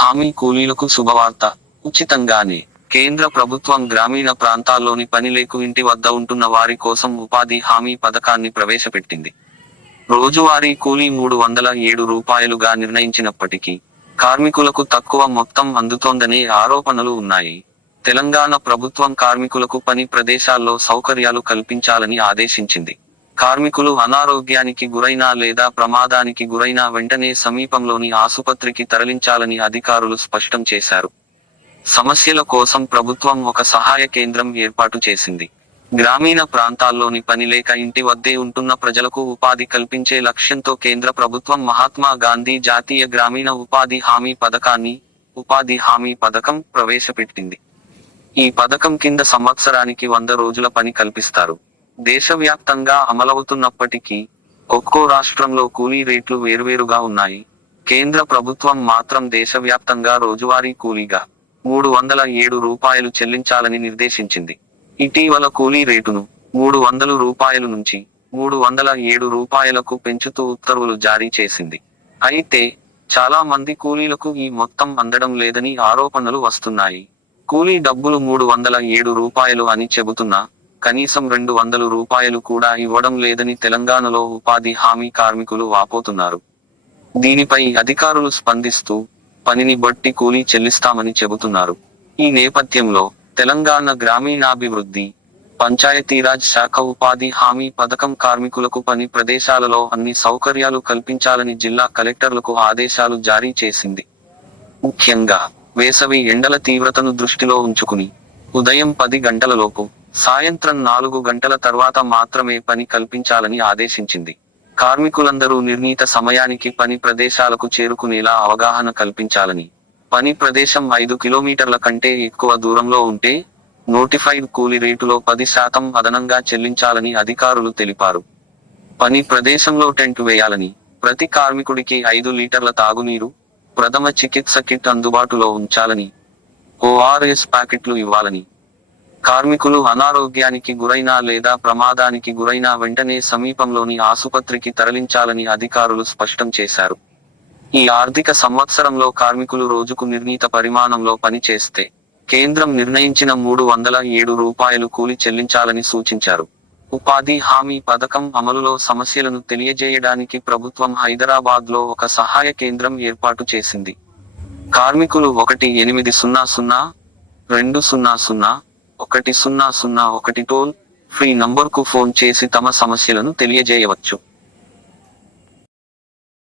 హామీ కూలీలకు శుభవార్త. ఉచితంగానే కేంద్ర ప్రభుత్వం గ్రామీణ ప్రాంతాల్లోని పనిలేకు ఇంటి వద్ద ఉంటున్న వారి కోసం ఉపాధి హామీ పథకాన్ని ప్రవేశపెట్టింది. రోజువారీ కూలీ 307 రూపాయలుగా నిర్ణయించినప్పటికీ కార్మికులకు తక్కువ మొత్తం అందుతోందనే ఆరోపణలు ఉన్నాయి. తెలంగాణ ప్రభుత్వం కార్మికులకు పని ప్రదేశాల్లో సౌకర్యాలు కల్పించాలని ఆదేశించింది. కార్మికులు అనారోగ్యానికి గురైనా లేదా ప్రమాదానికి గురైనా వెంటనే సమీపంలోని ఆసుపత్రికి తరలించాలని అధికారులు స్పష్టం చేశారు. సమస్యల కోసం ప్రభుత్వం ఒక సహాయ కేంద్రం ఏర్పాటు చేసింది. గ్రామీణ ప్రాంతాల్లోని పనిలేక ఇంటి వద్దే ఉంటున్న ప్రజలకు ఉపాధి కల్పించే లక్ష్యంతో కేంద్ర ప్రభుత్వం మహాత్మా గాంధీ జాతీయ గ్రామీణ ఉపాధి హామీ పథకాన్ని, ఉపాధి హామీ పథకం ప్రవేశపెట్టింది. ఈ పథకం కింద సంవత్సరానికి 100 రోజుల పని కల్పిస్తారు. దేశవ్యాప్తంగా అమలవుతున్నప్పటికీ ఒక్కో రాష్ట్రంలో కూలీ రేట్లు వేర్వేరుగా ఉన్నాయి. కేంద్ర ప్రభుత్వం మాత్రం దేశవ్యాప్తంగా రోజువారీ కూలీగా 307 రూపాయలు చెల్లించాలని నిర్దేశించింది. ఇటీవల కూలీ రేటును 300 రూపాయలు నుంచి 307 రూపాయలకు పెంచుతూ ఉత్తర్వులు జారీ చేసింది. అయితే చాలా మంది కూలీలకు ఈ మొత్తం అందడం లేదని ఆరోపణలు వస్తున్నాయి. కూలీ డబ్బులు 307 రూపాయలు అని చెబుతున్నా కనీసం 200 రూపాయలు కూడా ఇవ్వడం లేదని తెలంగాణలో ఉపాధి హామీ కార్మికులు వాపోతున్నారు. దీనిపై అధికారులు స్పందిస్తూ పనిని బట్టి కూలీ చెల్లిస్తామని చెబుతున్నారు. ఈ నేపథ్యంలో తెలంగాణ గ్రామీణాభివృద్ధి, పంచాయతీరాజ్ శాఖ ఉపాధి హామీ పథకం కార్మికులకు పని ప్రదేశాలలో అన్ని సౌకర్యాలు కల్పించాలని జిల్లా కలెక్టర్లకు ఆదేశాలు జారీ చేసింది. ముఖ్యంగా వేసవి ఎండల తీవ్రతను దృష్టిలో ఉంచుకుని ఉదయం 10 గంటలలోపు, సాయంత్రం 4 గంటల తర్వాత మాత్రమే పని కల్పించాలని ఆదేశించింది. కార్మికులందరూ నిర్ణీత సమయానికి పని ప్రదేశాలకు చేరుకునేలా అవగాహన కల్పించాలని, పని ప్రదేశం 5 కిలోమీటర్ల కంటే ఎక్కువ దూరంలో ఉంటే నోటిఫైడ్ కూలీ రేటులో 10% అదనంగా చెల్లించాలని అధికారులు తెలిపారు. పని ప్రదేశంలో టెంట్ వేయాలని, ప్రతి కార్మికుడికి 5 లీటర్ల తాగునీరు, ప్రథమ చికిత్స కిట్ అందుబాటులో ఉంచాలని, ORS ప్యాకెట్లు ఇవ్వాలని, కార్మికులు అనారోగ్యానికి గురైనా లేదా ప్రమాదానికి గురైనా వెంటనే సమీపంలోని ఆసుపత్రికి తరలించాలని అధికారులు స్పష్టం చేశారు. ఈ ఆర్థిక సంవత్సరంలో కార్మికులు రోజుకు నిర్ణీత పరిమాణంలో పని చేస్తే కేంద్రం నిర్ణయించిన 307 రూపాయలు కూలి చెల్లించాలని సూచించారు. ఉపాధి హామీ పథకం అమలులో సమస్యలను తెలియజేయడానికి ప్రభుత్వం హైదరాబాద్లో ఒక సహాయ కేంద్రం ఏర్పాటు చేసింది. కార్మికులు 1-800-200-101 టోల్ ఫ్రీ నంబర్కు ఫోన్ చేసి తమ సమస్యలను తెలియజేయవచ్చు.